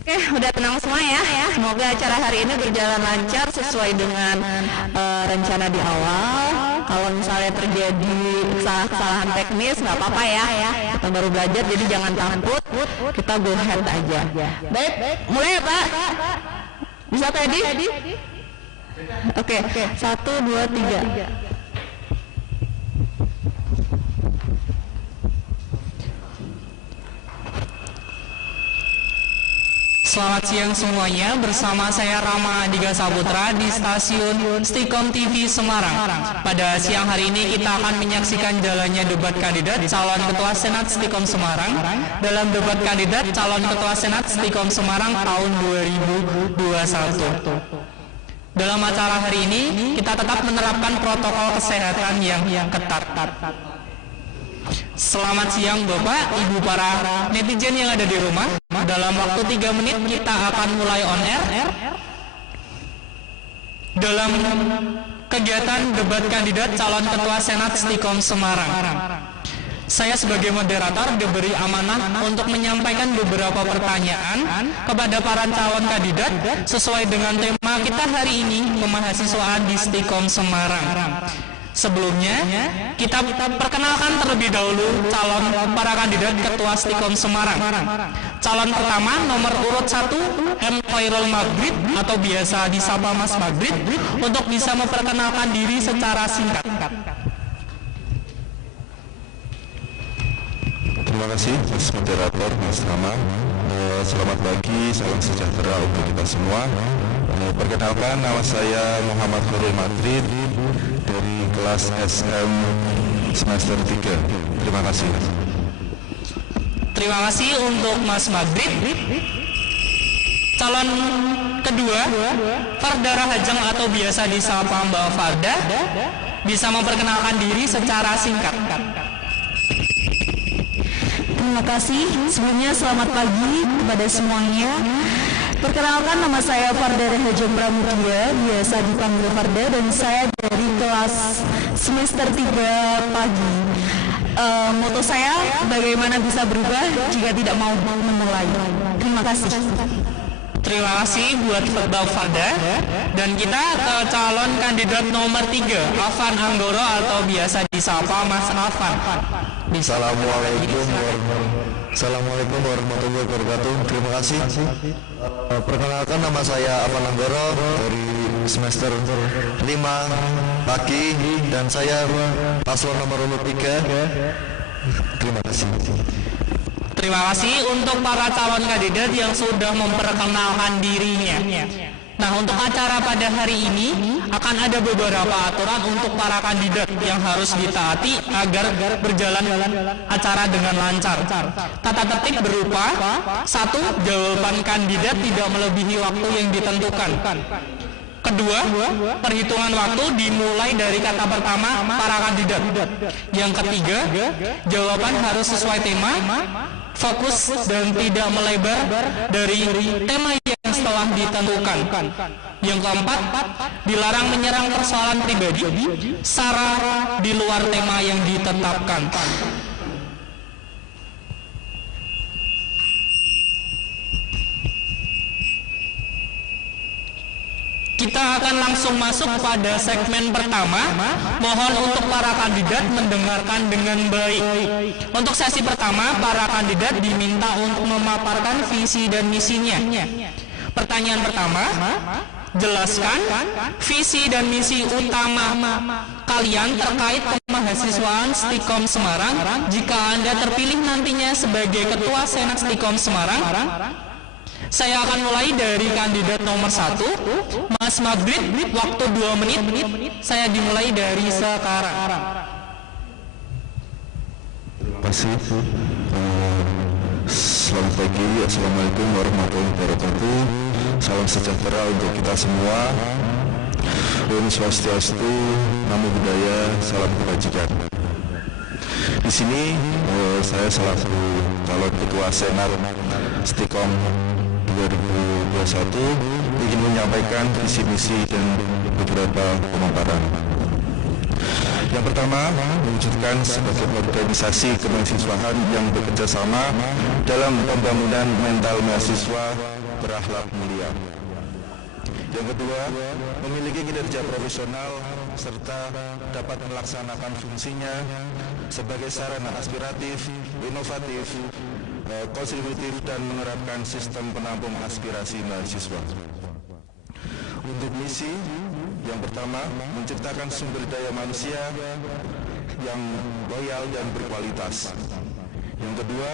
Oke, udah tenang semua ya. Semoga acara hari ini berjalan lancar sesuai dengan rencana di awal. Kalau misalnya terjadi kesalahan teknis, nggak apa-apa ya. Kita baru belajar, jadi jangan takut. Kita go ahead aja. Baik, mulai ya Pak. Bisa tadi? Oke, 1, 2, 3. Selamat siang semuanya, bersama saya Rama Adiga Saputra di stasiun Stikom TV Semarang. Pada siang hari ini kita akan menyaksikan jalannya debat kandidat calon ketua Senat Stikom Semarang dalam debat kandidat calon ketua Senat Stikom Semarang tahun 2021. Dalam acara hari ini kita tetap menerapkan protokol kesehatan yang ketat. Selamat siang Bapak, Ibu, para netizen yang ada di rumah. Dalam waktu 3 menit kita akan mulai on air dalam kegiatan debat kandidat calon ketua Senat Stikom Semarang. Saya sebagai moderator diberi amanah untuk menyampaikan beberapa pertanyaan kepada para calon kandidat sesuai dengan tema kita hari ini, kemahasiswaan di Stikom Semarang. Sebelumnya, kita perkenalkan terlebih dahulu calon para kandidat ketua Stikom Semarang. Calon pertama nomor urut 1 M. Khairul Maghrib atau biasa disapa Mas Maghrib untuk bisa memperkenalkan diri secara singkat. Terima kasih Mas Moderator, Mas Rama. Selamat pagi, salam sejahtera untuk kita semua. Perkenalkan, nama saya Muhammad Khairul Maghrib dari kelas SM semester 3. Terima kasih. Terima kasih untuk Mas Maghrib. Calon kedua, Farda Rahajeng atau biasa disapa Mbak Farda, bisa memperkenalkan diri secara singkat. Terima kasih. Sebelumnya selamat pagi kepada semuanya. Perkenalkan, nama saya Farda Rahajeng Pramudia, biasa dipanggil Farda, dan saya dari kelas semester 3 pagi. Moto saya, bagaimana bisa berubah jika tidak mau memulai. Terima kasih. Terima kasih buat Mbak Farda. Dan kita ke calon kandidat nomor 3, Afan Anggoro atau biasa disapa Mas Afan. Assalamualaikum warahmatullahi wabarakatuh. Terima kasih. Perkenalkan, nama saya Afan Anggoro dari semester 5 pagi dan saya paslon nomor urut 3. Terima kasih. Terima kasih untuk para calon kandidat yang sudah memperkenalkan dirinya. Nah, untuk acara pada hari ini akan ada beberapa aturan untuk para kandidat yang harus ditaati agar berjalan acara dengan lancar. Tata tertib berupa: 1. Jawaban kandidat tidak melebihi waktu yang ditentukan. Kedua, perhitungan waktu dimulai dari kata pertama para kandidat. Yang ketiga, jawaban harus sesuai tema, fokus dan tidak melebar dari tema yang setelah ditentukan. Yang keempat, dilarang menyerang persoalan pribadi, sara di luar tema yang ditetapkan. Kita akan langsung masuk pada segmen pertama. Mohon untuk para kandidat mendengarkan dengan baik. Untuk sesi pertama, para kandidat diminta untuk memaparkan visi dan misinya. Pertanyaan pertama, jelaskan visi dan misi utama kalian terkait kemahasiswaan Stikom Semarang jika Anda terpilih nantinya sebagai Ketua Senat Stikom Semarang. Saya akan mulai dari kandidat nomor 1, Mas Maghrib, waktu 2 menit. Saya dimulai dari sekarang. Terima kasih. Selamat pagi, Assalamualaikum warahmatullahi wabarakatuh. Salam sejahtera untuk kita semua. Om Swastiastu, Namo Buddhaya, salam kebajikan. Di sini saya selaku calon ketua Senat Stikom 2021 ingin menyampaikan visi misi dan beberapa pemaparan. Yang pertama, mewujudkan sebagai organisasi kemahasiswaan yang bekerja sama dalam pembangunan mental mahasiswa berakhlak mulia. Yang kedua, memiliki kinerja profesional serta dapat melaksanakan fungsinya sebagai sarana aspiratif, inovatif, kontributif dan menerapkan sistem penampung aspirasi mahasiswa. Untuk misi, yang pertama, menciptakan sumber daya manusia yang loyal dan berkualitas. Yang kedua,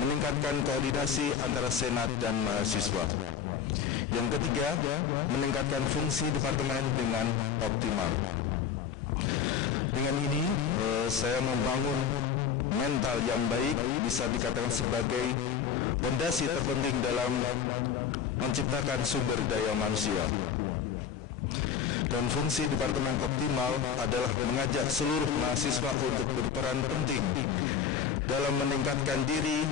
meningkatkan koordinasi antara senat dan mahasiswa. Yang ketiga, meningkatkan fungsi departemen dengan optimal. Dengan ini, saya membangun mental yang baik bisa dikatakan sebagai fondasi terpenting dalam menciptakan sumber daya manusia. Dan fungsi departemen optimal adalah mengajak seluruh mahasiswa untuk berperan penting dalam meningkatkan diri,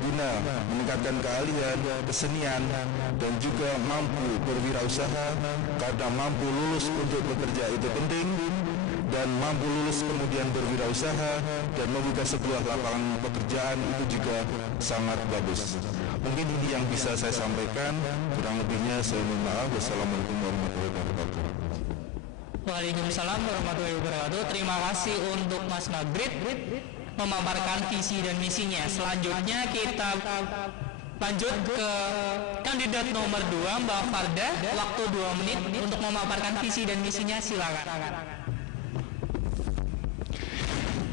guna meningkatkan keahlian, kesenian, dan juga mampu berwirausaha, karena mampu lulus untuk bekerja itu penting, dan mampu lulus kemudian berwirausaha dan membuka sebuah lapangan pekerjaan itu juga sangat bagus. Mungkin ini yang bisa saya sampaikan, kurang lebihnya saya mohon maaf. Wassalamualaikum warahmatullahi wabarakatuh. Waalaikumsalam warahmatullahi wabarakatuh. Terima kasih untuk Mas Maghrib memaparkan visi dan misinya. Selanjutnya kita lanjut ke kandidat nomor 2, Mbak Farda. Waktu 2 menit untuk memaparkan visi dan misinya, silakan.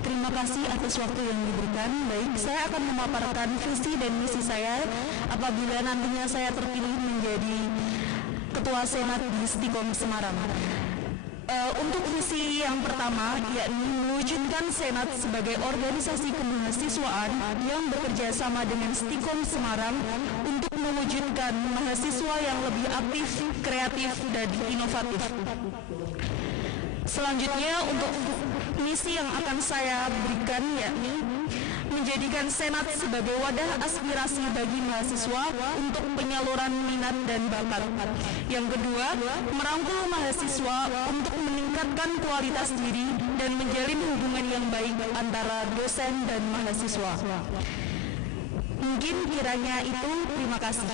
Terima kasih atas waktu yang diberikan. Baik, saya akan memaparkan visi dan misi saya apabila nantinya saya terpilih menjadi Ketua Senat di Stikom Semarang. Untuk visi yang pertama, yakni mewujudkan Senat sebagai organisasi kemahasiswaan yang bekerja sama dengan Stikom Semarang untuk mewujudkan mahasiswa yang lebih aktif, kreatif, dan inovatif. Selanjutnya, untuk misi yang akan saya berikan yakni menjadikan Senat sebagai wadah aspirasi bagi mahasiswa untuk penyaluran minat dan bakat. Yang kedua, merangkul mahasiswa untuk meningkatkan kualitas diri dan menjalin hubungan yang baik antara dosen dan mahasiswa. Mungkin kiranya itu, terima kasih.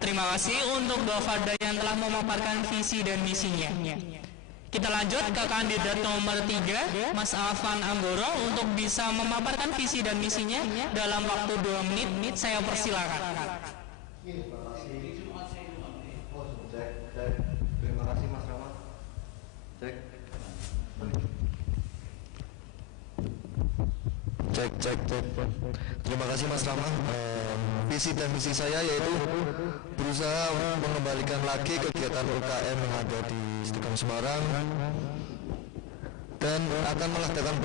Terima kasih untuk Mbak Farda yang telah memaparkan visi dan misinya. Kita lanjut ke kandidat nomor 3, Mas Afan Anggoro, untuk bisa memaparkan visi dan misinya dalam waktu 2 menit. Saya persilakan. Terima kasih Mas Rama. Cek. Terima kasih Mas Rama. Visi dan misi saya yaitu berusaha mengembalikan lagi kegiatan UKM yang ada di Stikom Semarang dan akan melaksanakan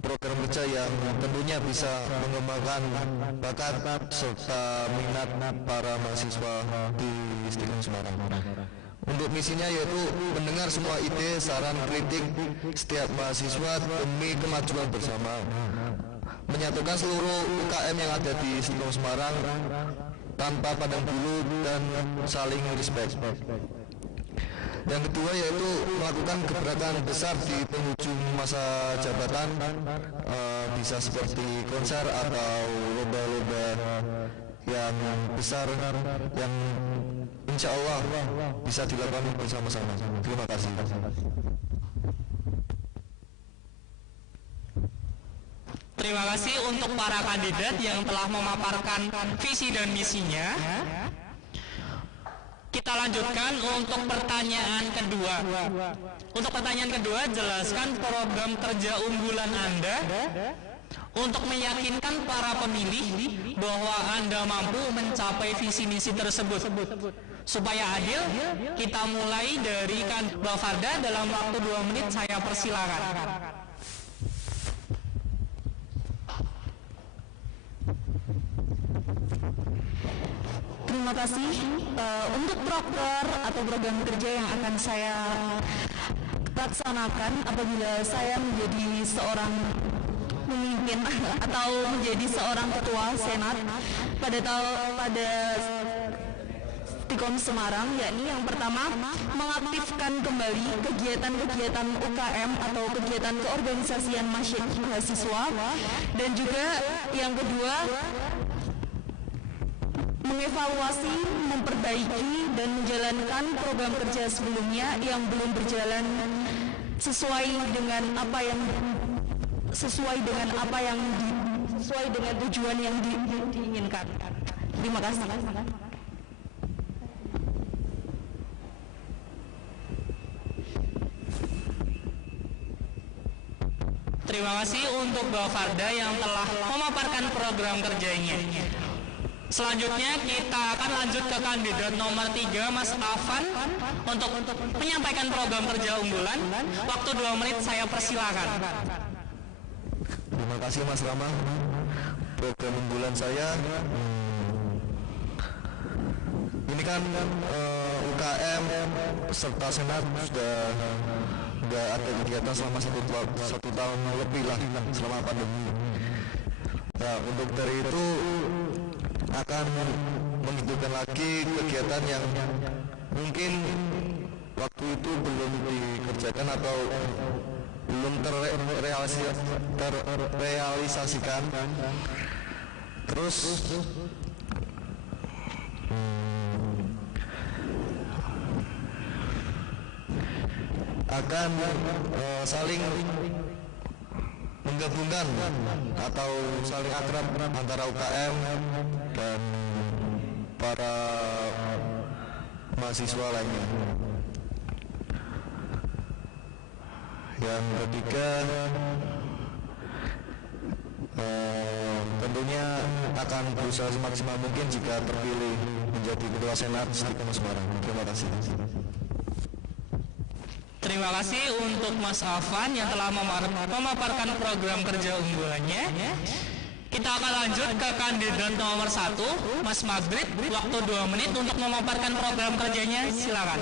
program kerja yang tentunya bisa mengembangkan bakat serta minat para mahasiswa di Stikom Semarang. Untuk misinya yaitu mendengar semua ide, saran, kritik setiap mahasiswa demi kemajuan bersama, menyatukan seluruh UKM yang ada di Stikom Semarang tanpa pandang bulu dan saling respect. Yang kedua yaitu melakukan gebrakan besar di penghujung masa jabatan, bisa seperti konser atau lomba-lomba yang besar yang insya Allah bisa dilakukan bersama-sama. Terima kasih. Terima kasih untuk para kandidat yang telah memaparkan visi dan misinya. Kita lanjutkan untuk pertanyaan kedua. Untuk pertanyaan kedua, jelaskan program kerja unggulan Anda untuk meyakinkan para pemilih bahwa Anda mampu mencapai visi misi tersebut. Supaya adil, kita mulai dari Mbak Farda dalam waktu 2 menit. Saya persilakan. Terima kasih. Untuk proker atau program kerja yang akan saya laksanakan apabila saya menjadi seorang pemimpin atau menjadi seorang ketua Senat pada Stikom Semarang, yakni yang pertama mengaktifkan kembali kegiatan-kegiatan UKM atau kegiatan keorganisasian mahasiswa, dan juga yang kedua mengevaluasi, memperbaiki dan menjalankan program kerja sebelumnya yang belum berjalan sesuai dengan tujuan yang diinginkan. Terima kasih. Terima kasih untuk Mbak Farda yang telah memaparkan program kerjanya. Selanjutnya kita akan lanjut ke kandidat nomor 3, Mas Afan, untuk menyampaikan program kerja unggulan. Waktu 2 menit saya persilakan. Terima kasih Mas Rama. Program unggulan saya ini kan UKM serta Senat sudah ada kegiatan selama satu tahun lebih lah selama pandemi. Nah, untuk dari itu akan menghidupkan lagi kegiatan yang mungkin waktu itu belum dikerjakan atau belum terrealisasikan. Terus akan saling menggabungkan atau saling akrab antara UKM dan para mahasiswa lainnya. Yang ketiga, tentunya akan berusaha semaksimal mungkin jika terpilih menjadi Ketua Senat Stikom Semarang. Terima kasih. Terima kasih untuk Mas Afan yang telah memaparkan program kerja unggulannya. Kita akan lanjut ke kandidat nomor 1, Mas Magrid. Waktu 2 menit untuk memaparkan program kerjanya. Silakan.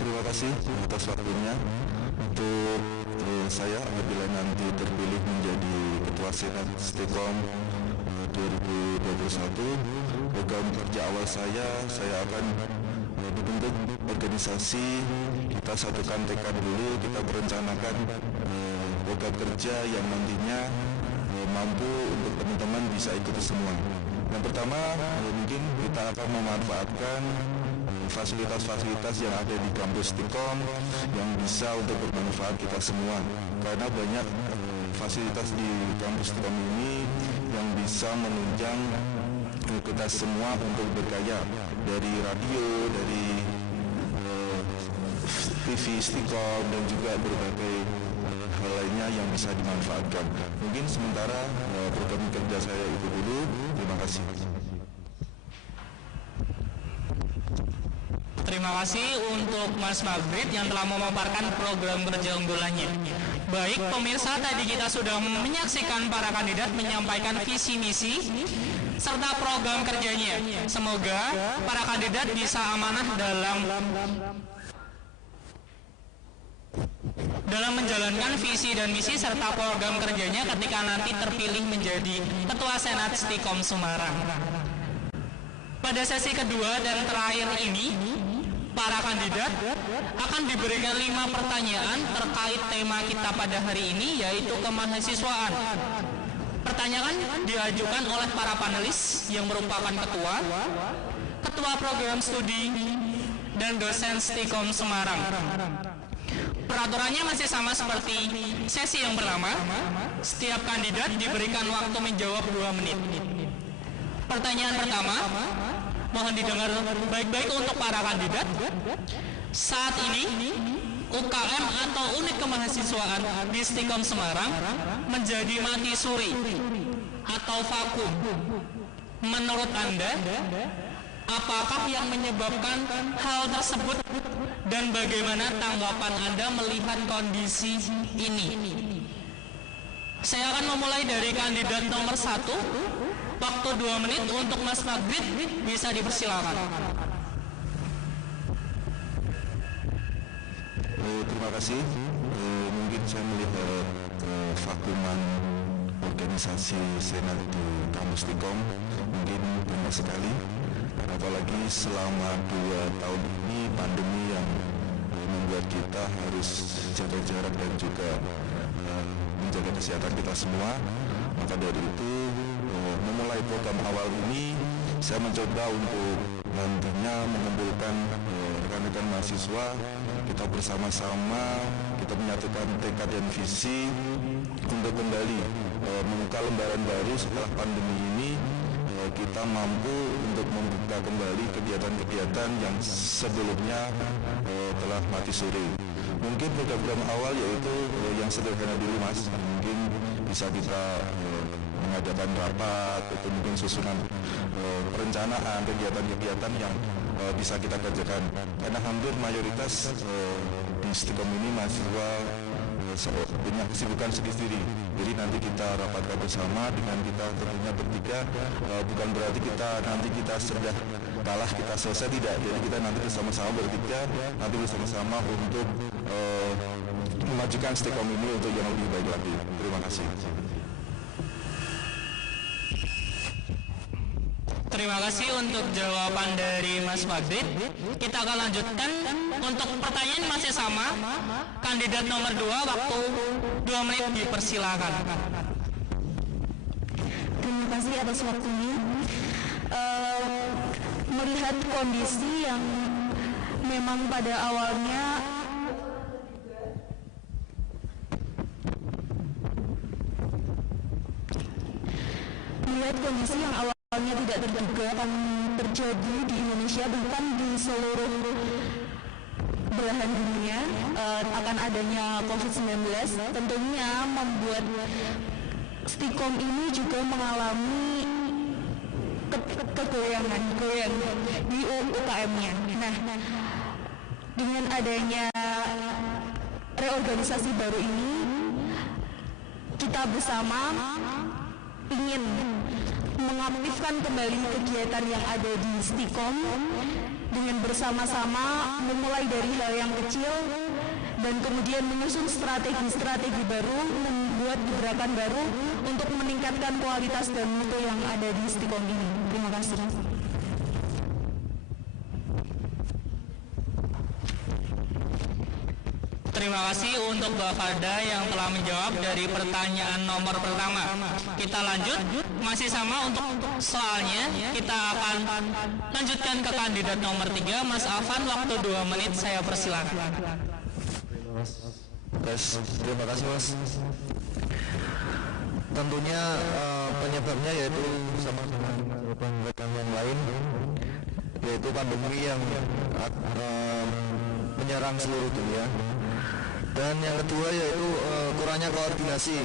Terima kasih atas waktunya. Untuk saya apabila nanti terpilih menjadi Ketua Senat Stikom 2021, program kerja awal saya akan membentuk organisasi. Kita satukan tekad dulu, kita merencanakan program kerja yang nantinya mampu untuk teman-teman bisa ikuti semua. Yang pertama, mungkin kita akan memanfaatkan fasilitas-fasilitas yang ada di kampus Stikom yang bisa untuk bermanfaat kita semua, karena banyak fasilitas di kampus Stikom ini yang bisa menunjang kita semua untuk berkarya, dari radio, dari TV Stikom, dan juga berbagai hal lainnya yang bisa dimanfaatkan. Mungkin sementara program kerja saya itu dulu. Terima kasih. Terima kasih untuk Mas Magrid yang telah memaparkan program kerja unggulannya. Baik pemirsa, tadi kita sudah menyaksikan para kandidat menyampaikan visi misi serta program kerjanya. Semoga para kandidat bisa amanah dalam menjalankan visi dan misi serta program kerjanya ketika nanti terpilih menjadi Ketua Senat Stikom Semarang. Pada sesi kedua dan terakhir ini, para kandidat akan diberikan 5 pertanyaan terkait tema kita pada hari ini, yaitu kemahasiswaan. Pertanyaan diajukan oleh para panelis yang merupakan ketua program studi, dan dosen Stikom Semarang. Peraturannya masih sama seperti sesi yang pertama. Setiap kandidat diberikan waktu menjawab 2 menit. Pertanyaan pertama, mohon didengar baik-baik untuk para kandidat. Saat ini UKM atau unit kemahasiswaan di Stikom Semarang menjadi mati suri atau vakum. Menurut Anda, apakah yang menyebabkan hal tersebut dan bagaimana tanggapan Anda melihat kondisi ini? Saya akan memulai dari kandidat nomor 1. Waktu 2 menit untuk Mas Magrid, bisa dipersilakan. Terima kasih. Mungkin saya melihat kevakuman organisasi Senat di kampus Tikom mungkin banyak sekali, apalagi selama 2 tahun ini pandemi yang membuat kita harus jaga jarak dan juga menjaga kesehatan kita semua. Maka dari itu memulai program awal ini saya mencoba untuk nantinya mengumpulkan rekan-rekan mahasiswa, kita bersama-sama kita menyatukan tekad dan visi untuk kembali membuka lembaran baru setelah pandemi ini. Kita mampu untuk membuka kembali kegiatan-kegiatan yang sebelumnya telah mati suri. Mungkin program awal yaitu yang sederhana dulu Mas, mungkin bisa kita mengadakan rapat, itu mungkin susunan perencanaan kegiatan-kegiatan yang bisa kita kerjakan. Karena hampir mayoritas di Stikom ini mahasiswa punya kesibukan sendiri. Jadi nanti kita rapatkan bersama dengan kita tentunya bertiga, bukan berarti nanti kita sudah kalah, kita selesai, tidak. Jadi kita nanti bersama-sama bertiga, nanti bersama-sama untuk memajukan Stikom ini untuk yang lebih baik lagi. Terima kasih. Terima kasih untuk jawaban dari Mas Madrid. Kita akan lanjutkan untuk pertanyaan masih sama. Kandidat nomor 2, waktu 2 menit dipersilakan. Terima kasih atas waktunya. Melihat kondisi yang memang pada awalnya tidak terduga akan terjadi di Indonesia, bahkan di seluruh belahan dunia, akan adanya COVID-19, tentunya membuat Stikom ini juga mengalami kegoyangan di UKM-nya. Nah, dengan adanya reorganisasi baru ini, kita bersama ingin mengaktifkan kembali kegiatan yang ada di Stikom dengan bersama-sama memulai dari hal yang kecil dan kemudian menyusun strategi baru, membuat gerakan baru untuk meningkatkan kualitas dan mutu yang ada di Stikom ini. Terima kasih. Terima kasih untuk Mbak Farda yang telah menjawab dari pertanyaan nomor pertama. Kita lanjut, masih sama untuk soalnya. Kita akan lanjutkan ke kandidat nomor 3, Mas Afan, waktu 2 menit, saya persilakan. Terima kasih Mas. Tentunya penyebabnya yaitu sama rekan yang lain, yaitu pandemi yang menyerang seluruh dunia. Dan yang kedua yaitu kurangnya koordinasi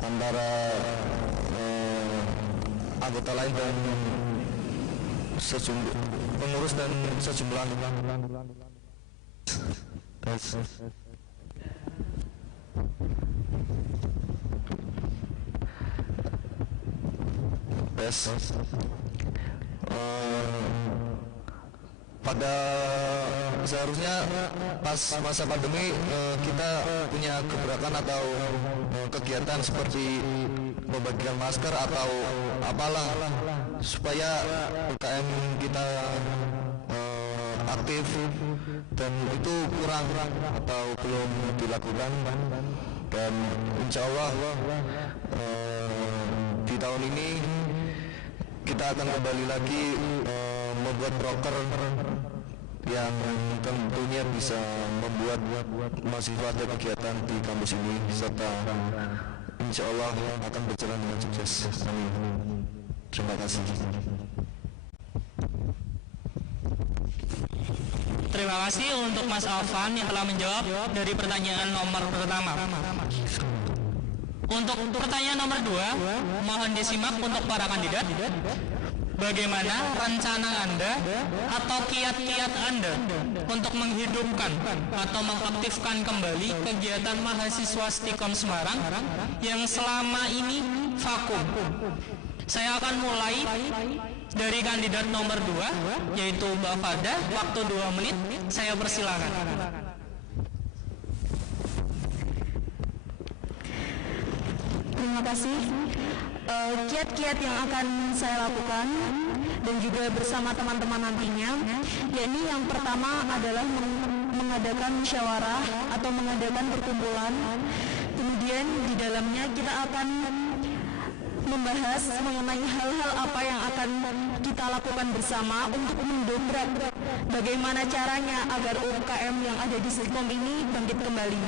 antara anggota lain dan pengurus dan sejumlah pada seharusnya pas masa pandemi kita punya gebrakan atau kegiatan seperti membagikan masker atau apalah supaya UKM kita aktif, dan itu kurang atau belum dilakukan. Dan insya Allah di tahun ini kita akan kembali lagi membuat broker yang tentunya bisa membuat mahasiswa ada kegiatan di kampus ini, serta insya Allah akan berjalan dengan sukses. Amin. Terima kasih. Terima kasih untuk Mas Afan yang telah menjawab dari pertanyaan nomor pertama. Untuk pertanyaan nomor 2, mohon disimak untuk para kandidat. Bagaimana rencana Anda atau kiat-kiat Anda untuk menghidupkan atau mengaktifkan kembali kegiatan mahasiswa Stikom Semarang yang selama ini vakum? Saya akan mulai dari kandidat nomor 2, yaitu Mbak Farda, waktu 2 menit, saya persilakan. terima kasih. Kiat-kiat yang akan saya lakukan dan juga bersama teman-teman nantinya, yakni yang pertama adalah mengadakan musyawarah atau mengadakan perkumpulan. Kemudian di dalamnya kita akan membahas mengenai hal-hal apa yang akan kita lakukan bersama untuk mendongkrak bagaimana caranya agar UMKM yang ada di Stikom ini bangkit kembali.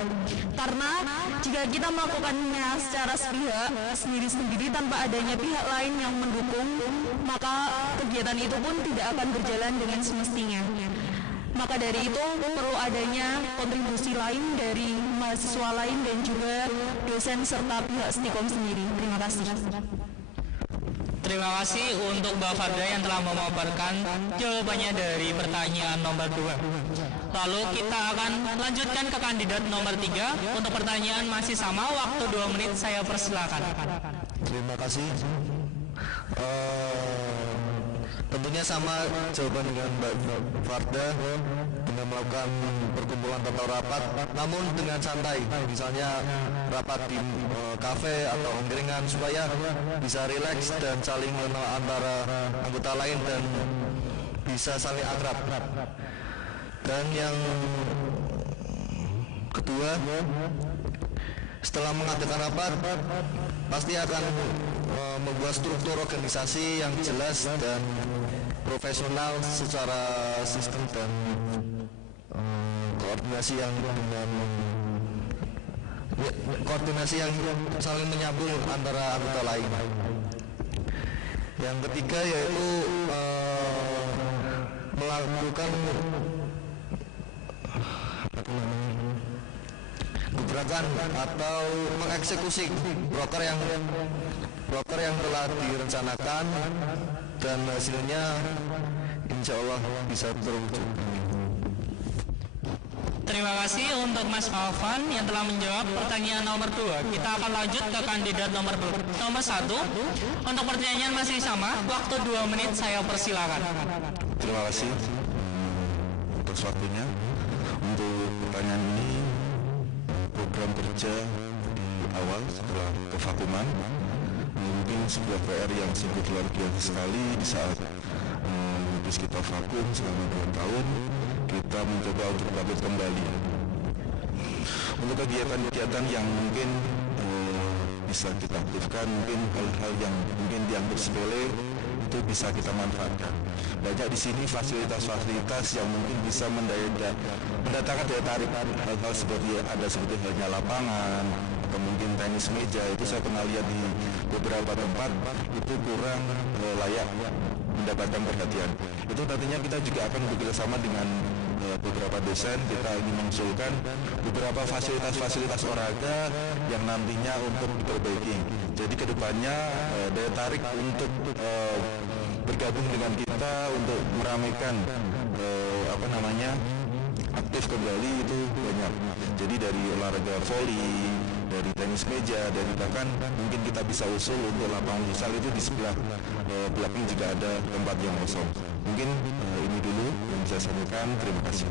Karena jika kita melakukannya secara sepihak, sendiri-sendiri tanpa adanya pihak lain yang mendukung, maka kegiatan itu pun tidak akan berjalan dengan semestinya. Maka dari itu perlu adanya kontribusi lain dari mahasiswa lain dan juga dosen serta pihak Stikom sendiri. Terima kasih. Terima kasih untuk Mbak Farda yang telah memaparkan jawabannya dari pertanyaan nomor 2. Lalu kita akan lanjutkan ke kandidat nomor 3 untuk pertanyaan masih sama, waktu 2 menit saya persilakan. Terima kasih. Tentunya sama jawaban dengan Mbak Farda, dengan melakukan perkumpulan atau rapat, namun dengan santai, misalnya rapat di kafe atau angkringan supaya bisa rileks dan saling mengenal antara anggota lain dan bisa saling akrab. Dan yang kedua, setelah mengadakan rapat pasti akan membuat struktur organisasi yang jelas dan profesional secara sistem dan koordinasi yang saling menyambung antara anggota lain. Yang ketiga yaitu melakukan gebrakan atau mengeksekusi broker yang telah direncanakan dan hasilnya insya Allah bisa terwujud. Terima kasih untuk Mas Alvan yang telah menjawab pertanyaan nomor 2. Kita akan lanjut ke kandidat nomor 1. Untuk pertanyaan masih sama, waktu 2 menit saya persilakan. Terima kasih atas waktunya. Untuk pertanyaan ini, program kerja di awal setelah kevakuman, mungkin sebuah PR yang sungguh luar biasa sekali di saat habis kita vakum selama 2 tahun, kita mencoba untuk bangkit kembali. Untuk kegiatan-kegiatan yang mungkin bisa kita aktifkan, mungkin hal-hal yang mungkin dianggap sepele itu bisa kita manfaatkan. Banyak di sini fasilitas-fasilitas yang mungkin bisa mendatangkan daya tarik, hal-hal seperti halnya lapangan atau mungkin tenis meja. Itu saya pernah lihat di beberapa tempat itu kurang layak mendapatkan perhatian. Itu nantinya kita juga akan bekerjasama dengan beberapa dosen. Kita ingin mengusulkan beberapa fasilitas-fasilitas olahraga yang nantinya untuk diperbaiki. Jadi kedepannya daya tarik untuk bergabung dengan kita untuk meramaikan aktif kembali itu banyak. Jadi dari olahraga voli, dari tenis meja, dari bahkan mungkin kita bisa usul untuk lapangan futsal itu di sebelah belakang juga ada tempat yang kosong. Mungkin ini dulu yang saya sampaikan. Terima kasih.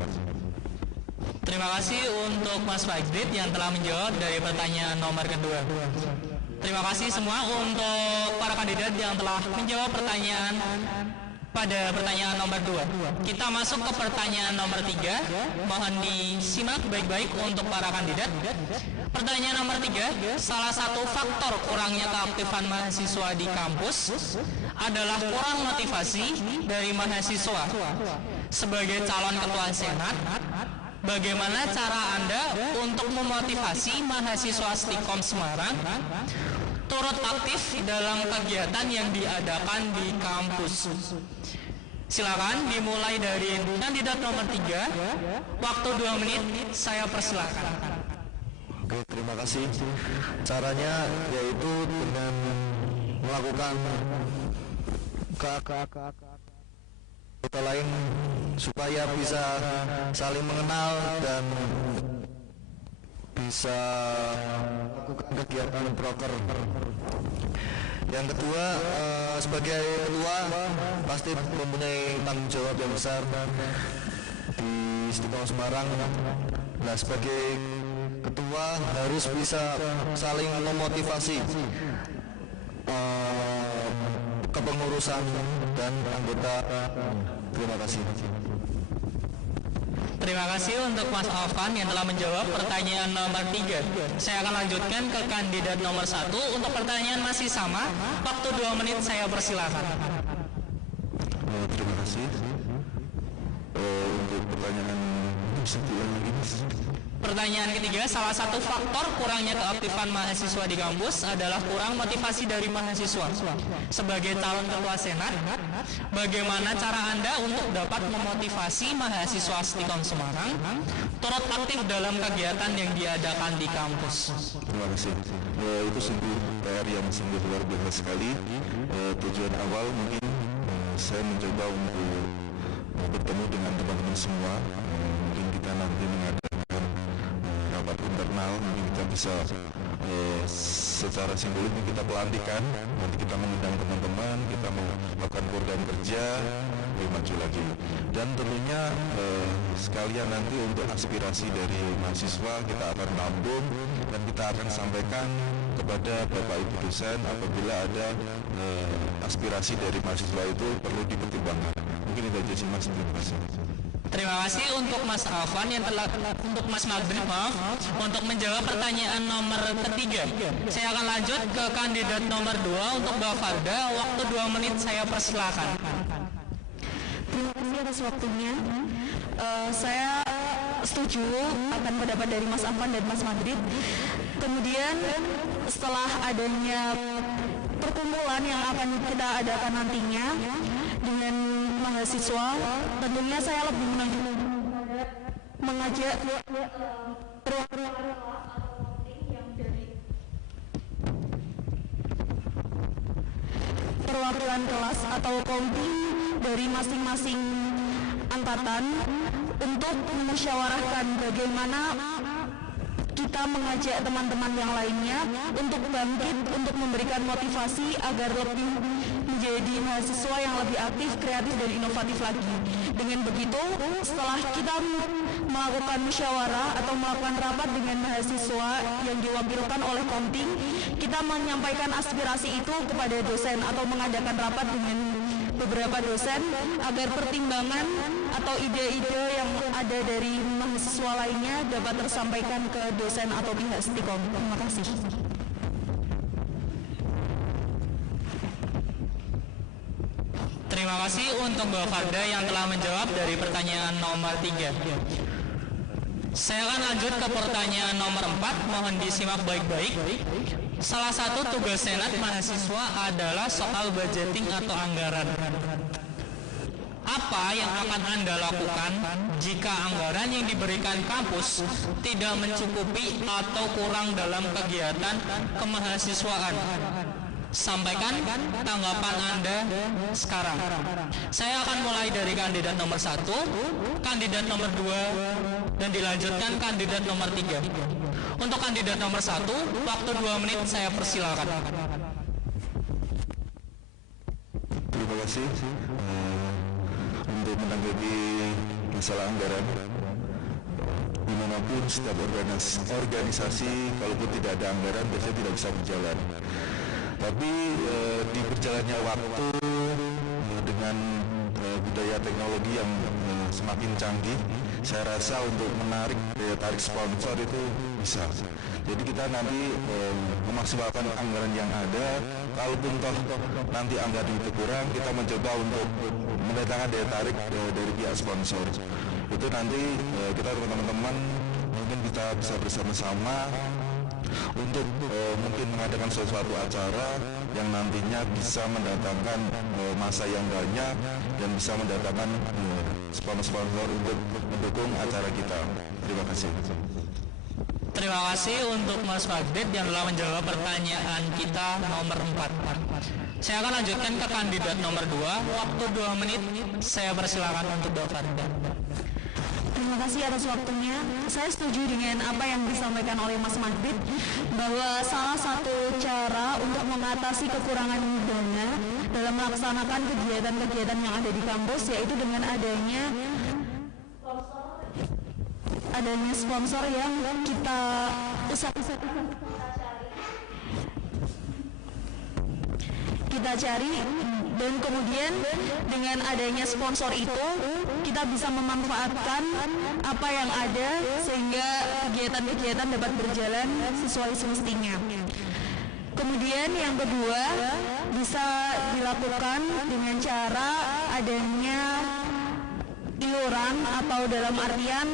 Terima kasih untuk Mas Fajrid yang telah menjawab dari pertanyaan nomor 2. Terima kasih semua untuk para kandidat yang telah menjawab pertanyaan pada pertanyaan nomor 2. Kita masuk ke pertanyaan nomor 3. Mohon disimak baik-baik untuk para kandidat. Pertanyaan nomor 3, salah satu faktor kurangnya keaktifan mahasiswa di kampus adalah kurang motivasi dari mahasiswa. Sebagai calon ketua senat, bagaimana cara Anda untuk memotivasi mahasiswa Stikom Semarang turut aktif dalam kegiatan yang diadakan di kampus? Silakan dimulai dari kandidat nomor 3. Waktu 2 menit saya persilakan. Oke, terima kasih. Caranya yaitu dengan melakukan kita lain supaya bisa saling mengenal dan bisa melakukan kegiatan broker. Yang kedua, sebagai ketua pasti mempunyai tanggung jawab yang besar di Stikom Semarang. Nah, sebagai ketua harus bisa saling memotivasi kepengurusan dan anggota. Terima kasih. Terima kasih untuk Mas Afan yang telah menjawab pertanyaan nomor 3. Saya akan lanjutkan ke kandidat nomor 1. Untuk pertanyaan masih sama, waktu 2 menit saya persilakan. Terima kasih. Untuk pertanyaan bisa diulang lagi, Mas? Pertanyaan ketiga, salah satu faktor kurangnya keaktifan mahasiswa di kampus adalah kurang motivasi dari mahasiswa. Sebagai calon ketua senat, bagaimana cara Anda untuk dapat memotivasi mahasiswa Stikom Semarang turut aktif dalam kegiatan yang diadakan di kampus? Terima kasih. Itu sungguh PR yang sungguh luar biasa sekali. Tujuan awal mungkin saya mencoba untuk bertemu dengan teman-teman semua. Mungkin kita nanti mengadakan rapat internal, mungkin kita bisa secara simbolik kita pelantikan, nanti kita mengundang teman-teman, kita melakukan program kerja lebih maju lagi, dan tentunya sekalian nanti untuk aspirasi dari mahasiswa kita akan tampung dan kita akan sampaikan kepada Bapak Ibu dosen apabila ada aspirasi dari mahasiswa itu perlu dipertimbangkan. Mungkin itu aja sih, Mas. Terima kasih. Terima kasih untuk Mas Afan yang telah untuk Mas Maghrib, untuk menjawab pertanyaan nomor ketiga. Saya akan lanjut ke kandidat nomor 2 untuk Mbak Farda. Waktu 2 menit saya persilakan. Terima kasih atas waktunya. Saya setuju akan pendapat dari Mas Afan dan Mas Madrid. Kemudian setelah adanya perkumpulan yang akan kita adakan nantinya dengan mahasiswa, tentunya saya lebih mengajak perwakilan kelas atau kompi dari masing-masing angkatan untuk memusyawarahkan bagaimana kita mengajak teman-teman yang lainnya untuk bangkit, untuk memberikan motivasi agar lebih menjadi mahasiswa yang lebih aktif, kreatif, dan inovatif lagi. Dengan begitu, setelah kita melakukan musyawarah atau melakukan rapat dengan mahasiswa yang diwakilkan oleh Komting, kita menyampaikan aspirasi itu kepada dosen atau mengadakan rapat dengan beberapa dosen agar pertimbangan atau ide-ide yang ada dari mahasiswa lainnya dapat tersampaikan ke dosen atau pihak Stikom. Terima kasih. Terima kasih untuk Mbak Farda yang telah menjawab dari pertanyaan nomor 3. Saya akan lanjut ke pertanyaan nomor 4. Mohon disimak baik-baik. Salah satu tugas senat mahasiswa adalah soal budgeting atau anggaran. Apa yang akan Anda lakukan jika anggaran yang diberikan kampus tidak mencukupi atau kurang dalam kegiatan kemahasiswaan? Sampaikan tanggapan Anda sekarang. Saya akan mulai dari kandidat nomor 1, kandidat nomor 2, dan dilanjutkan kandidat nomor 3. Untuk kandidat nomor 1, waktu 2 menit saya persilakan. Terima kasih. Untuk menanggapi masalah anggaran, dimanapun setiap organisasi, kalaupun tidak ada anggaran, biasanya tidak bisa berjalan. Tapi di berjalannya waktu dengan budaya teknologi yang semakin canggih, saya rasa untuk menarik daya tarik sponsor itu bisa. Jadi kita nanti memaksimalkan anggaran yang ada. Kalaupun toh nanti anggaran itu kurang, kita mencoba untuk mendatangkan daya tarik dari pihak sponsor. Itu nanti kita teman-teman mungkin kita bisa bersama-sama untuk mungkin mengadakan sesuatu acara yang nantinya bisa mendatangkan massa yang banyak dan bisa mendatangkan sponsor untuk mendukung acara kita. Terima kasih. Terima kasih untuk Mas Maghrib yang telah menjawab pertanyaan kita nomor 4. Saya akan lanjutkan ke kandidat nomor 2. Waktu 2 menit saya persilakan untuk Mbak Farda. Terima kasih atas waktunya. Saya setuju dengan apa yang disampaikan oleh Mas Maghrib, bahwa salah satu cara untuk mengatasi kekurangan dana dalam melaksanakan kegiatan-kegiatan yang ada di kampus yaitu dengan adanya adanya sponsor yang kita cari, dan kemudian dengan adanya sponsor itu kita bisa memanfaatkan apa yang ada sehingga kegiatan-kegiatan dapat berjalan sesuai semestinya. Kemudian yang kedua bisa dilakukan dengan cara adanya iuran, atau dalam artian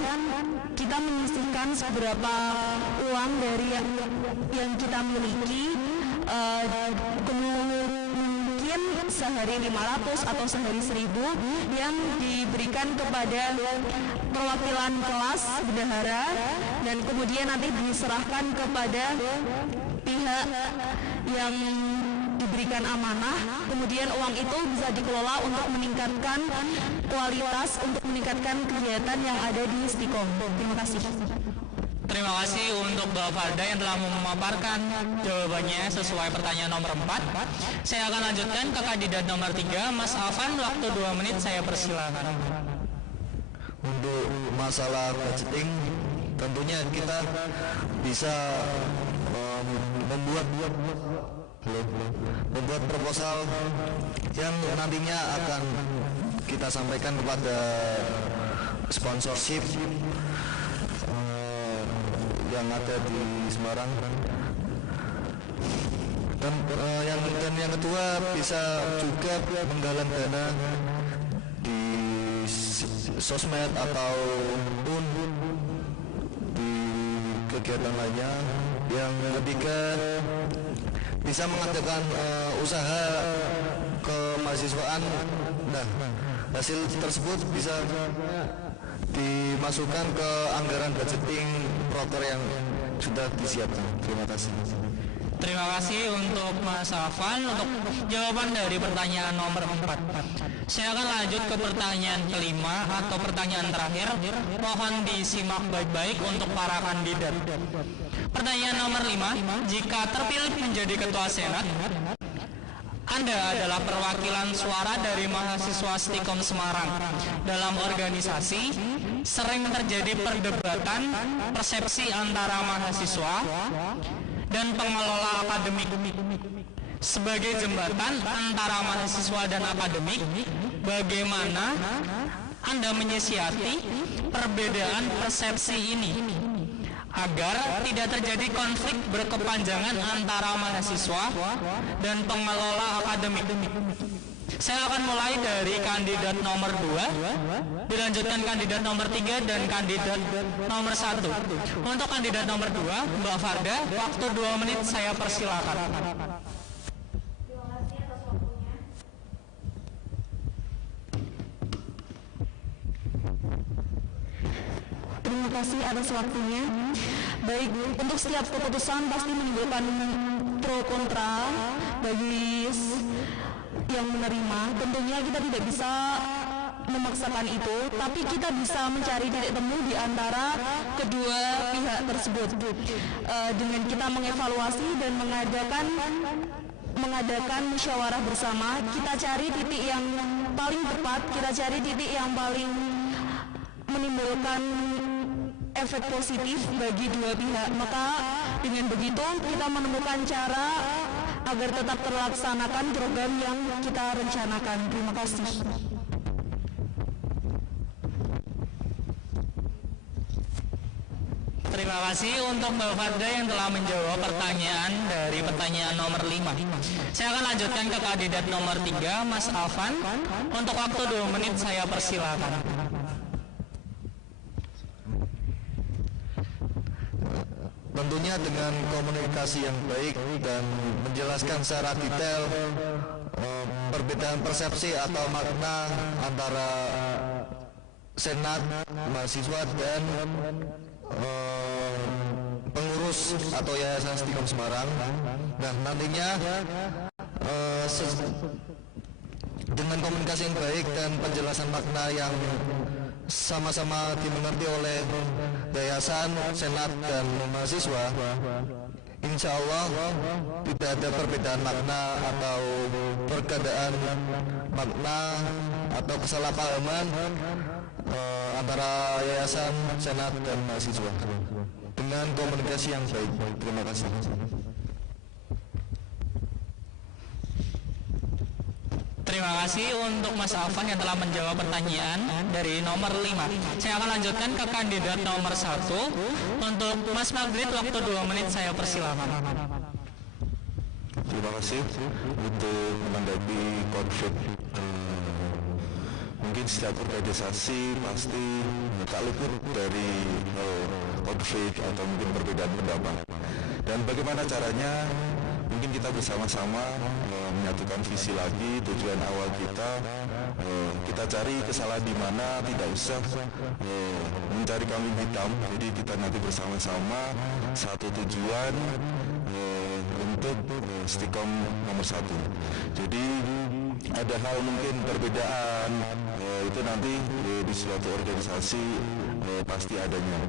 kita menyisihkan seberapa uang dari yang kita miliki, mungkin sehari 500 atau sehari 1000 yang diberikan kepada perwakilan kelas bendahara, dan kemudian nanti diserahkan kepada pihak yang diberikan amanah. Kemudian uang itu bisa dikelola untuk meningkatkan kualitas, untuk meningkatkan kegiatan yang ada di Istiqom. Terima kasih. Terima kasih untuk Mbak Farda yang telah memaparkan jawabannya sesuai pertanyaan nomor 4. Saya akan lanjutkan ke kandidat nomor 3, Mas Afan, waktu 2 menit saya persilakan. Untuk masalah budgeting, tentunya kita bisa membuat proposal yang nantinya akan kita sampaikan kepada sponsorship yang ada di Semarang. Dan yang kedua bisa juga menggalang dana di sosmed ataupun di kegiatan lainnya. Yang ketiga bisa mengadakan usaha kemahasiswaan. Nah, hasil tersebut bisa dimasukkan ke anggaran budgeting proker yang sudah disiapkan. Terima kasih. Terima kasih untuk Mas Afan untuk jawaban dari pertanyaan nomor 4. Saya akan lanjut ke pertanyaan kelima atau pertanyaan terakhir. Mohon disimak baik-baik untuk para kandidat. Pertanyaan nomor 5, jika terpilih menjadi Ketua Senat, Anda adalah perwakilan suara dari mahasiswa Stikom Semarang. Dalam organisasi, sering terjadi perdebatan persepsi antara mahasiswa dan pengelola akademik. Sebagai jembatan antara mahasiswa dan akademik, bagaimana Anda menyiasati perbedaan persepsi ini agar tidak terjadi konflik berkepanjangan antara mahasiswa dan pengelola akademik? Saya akan mulai dari kandidat nomor 2, dilanjutkan kandidat nomor 3 dan kandidat nomor 1. Untuk kandidat nomor 2, Mbak Farda, waktu 2 menit saya persilakan. Terima kasih atas waktunya. Baik, untuk setiap keputusan pasti menimbulkan pro kontra bagi yang menerima. Tentunya kita tidak bisa memaksakan itu, tapi kita bisa mencari titik temu di antara kedua pihak tersebut dengan kita mengevaluasi dan mengadakan musyawarah bersama. Kita cari titik yang paling tepat, kita cari titik yang paling menimbulkan efek positif bagi dua pihak. Maka dengan begitu kita menemukan cara agar tetap terlaksanakan program yang kita rencanakan. Terima kasih. Terima kasih untuk Mbak Farda yang telah menjawab pertanyaan dari pertanyaan nomor 5. Saya akan lanjutkan ke kandidat nomor 3, Mas Afan. Untuk waktu 2 menit saya persilakan. Tentunya dengan komunikasi yang baik dan menjelaskan secara detail perbedaan persepsi atau makna antara senat, mahasiswa dan pengurus atau Yayasan Stikom Semarang. Nah, nantinya dengan komunikasi yang baik dan penjelasan makna yang sama-sama dimengerti oleh yayasan, senat, dan mahasiswa, insya Allah tidak ada perbedaan makna atau pergadaan makna atau kesalahpahaman antara yayasan, senat, dan mahasiswa dengan komunikasi yang baik. Terima kasih. Terima kasih untuk Mas Afan yang telah menjawab pertanyaan dari nomor 5. Saya akan lanjutkan ke kandidat nomor 1. Untuk Mas Magrid, waktu 2 menit saya persilakan. Terima kasih untuk menanggapi konflik. Mungkin setiap organisasi pasti tak luput dari konflik atau mungkin perbedaan pendapat. Dan bagaimana caranya? Mungkin kita bersama-sama menyatukan visi lagi, tujuan awal kita cari kesalahan di mana, tidak usah mencari kambing hitam. Jadi kita nanti bersama-sama satu tujuan untuk Stikom nomor 1. Jadi ada hal mungkin perbedaan itu nanti di suatu organisasi pasti adanya.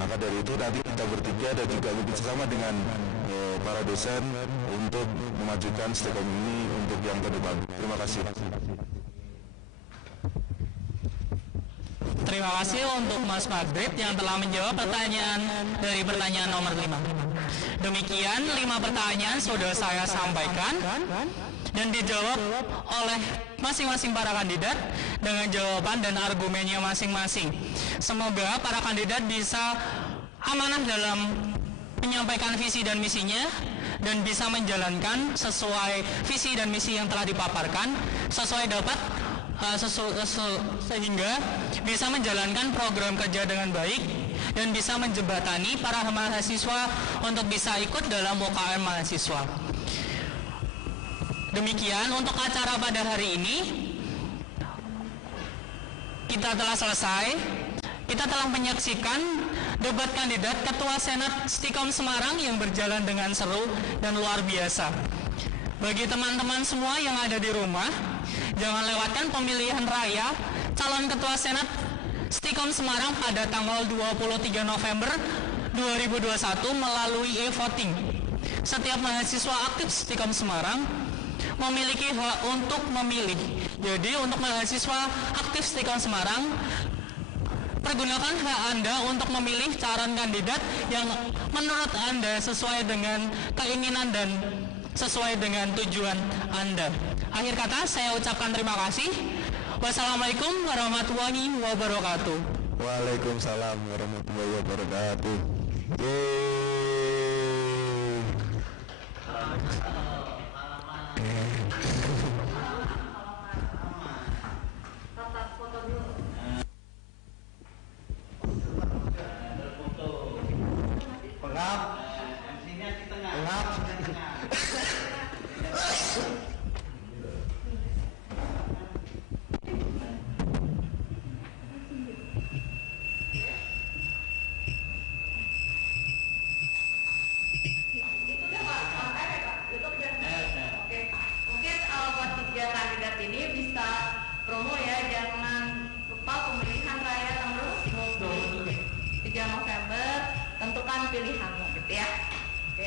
Maka dari itu nanti kita bertiga dan juga bekerjasama dengan para dosen untuk memajukan Stikom ini untuk yang terdepan. Terima kasih. Terima kasih untuk Mas Magrid yang telah menjawab pertanyaan dari pertanyaan nomor 5. Demikian 5 pertanyaan sudah saya sampaikan dan dijawab oleh masing-masing para kandidat dengan jawaban dan argumennya masing-masing. Semoga para kandidat bisa amanah dalam menyampaikan visi dan misinya dan bisa menjalankan sesuai visi dan misi yang telah dipaparkan, sehingga bisa menjalankan program kerja dengan baik dan bisa menjembatani para mahasiswa untuk bisa ikut dalam UKM mahasiswa. Demikian untuk acara pada hari ini. Kita telah selesai. Kita telah menyaksikan debat kandidat Ketua Senat Stikom Semarang yang berjalan dengan seru dan luar biasa. Bagi teman-teman semua yang ada di rumah, jangan lewatkan pemilihan raya calon Ketua Senat Stikom Semarang pada tanggal 23 November 2021 melalui e-voting. Setiap mahasiswa aktif Stikom Semarang memiliki hak untuk memilih. Jadi untuk mahasiswa aktif Stikom Semarang, pergunakan hak Anda untuk memilih calon kandidat yang menurut Anda sesuai dengan keinginan dan sesuai dengan tujuan Anda. Akhir kata saya ucapkan terima kasih. Wassalamualaikum warahmatullahi wabarakatuh. Waalaikumsalam warahmatullahi wabarakatuh. Pilihanmu gitu ya. Oke.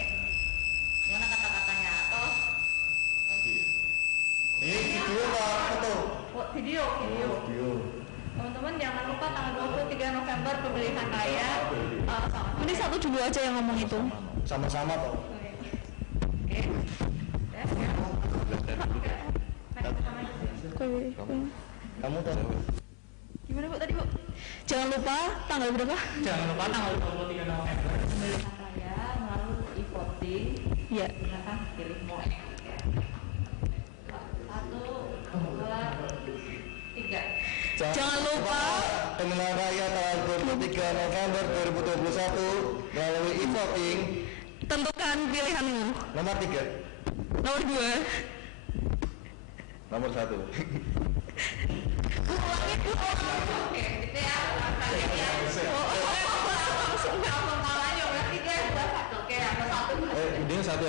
Gimana kata-katanya atau Ini video atau foto? video. Teman-teman jangan lupa tanggal 23 November pemilihan raya. Ini satu dulu aja yang ngomong itu. Sama-sama toh. Oke. Kamu tahu? Gimana Bu tadi Bu? Jangan lupa tanggal berapa? Jangan lupa tanggal 23 November. Pemilihan raya melalui e-voting. Iya. Silakan pilihmu. 1, 2, 3. Jangan lupa pemilihan raya tanggal 23 November 2021 melalui e-voting. Tentukan pilihanmu. Nomor 3. Nomor 2. Nomor 1. Oke, gitu ya. Langsung kalanya berarti dia udah 1. Oke, ada 1. Ini satu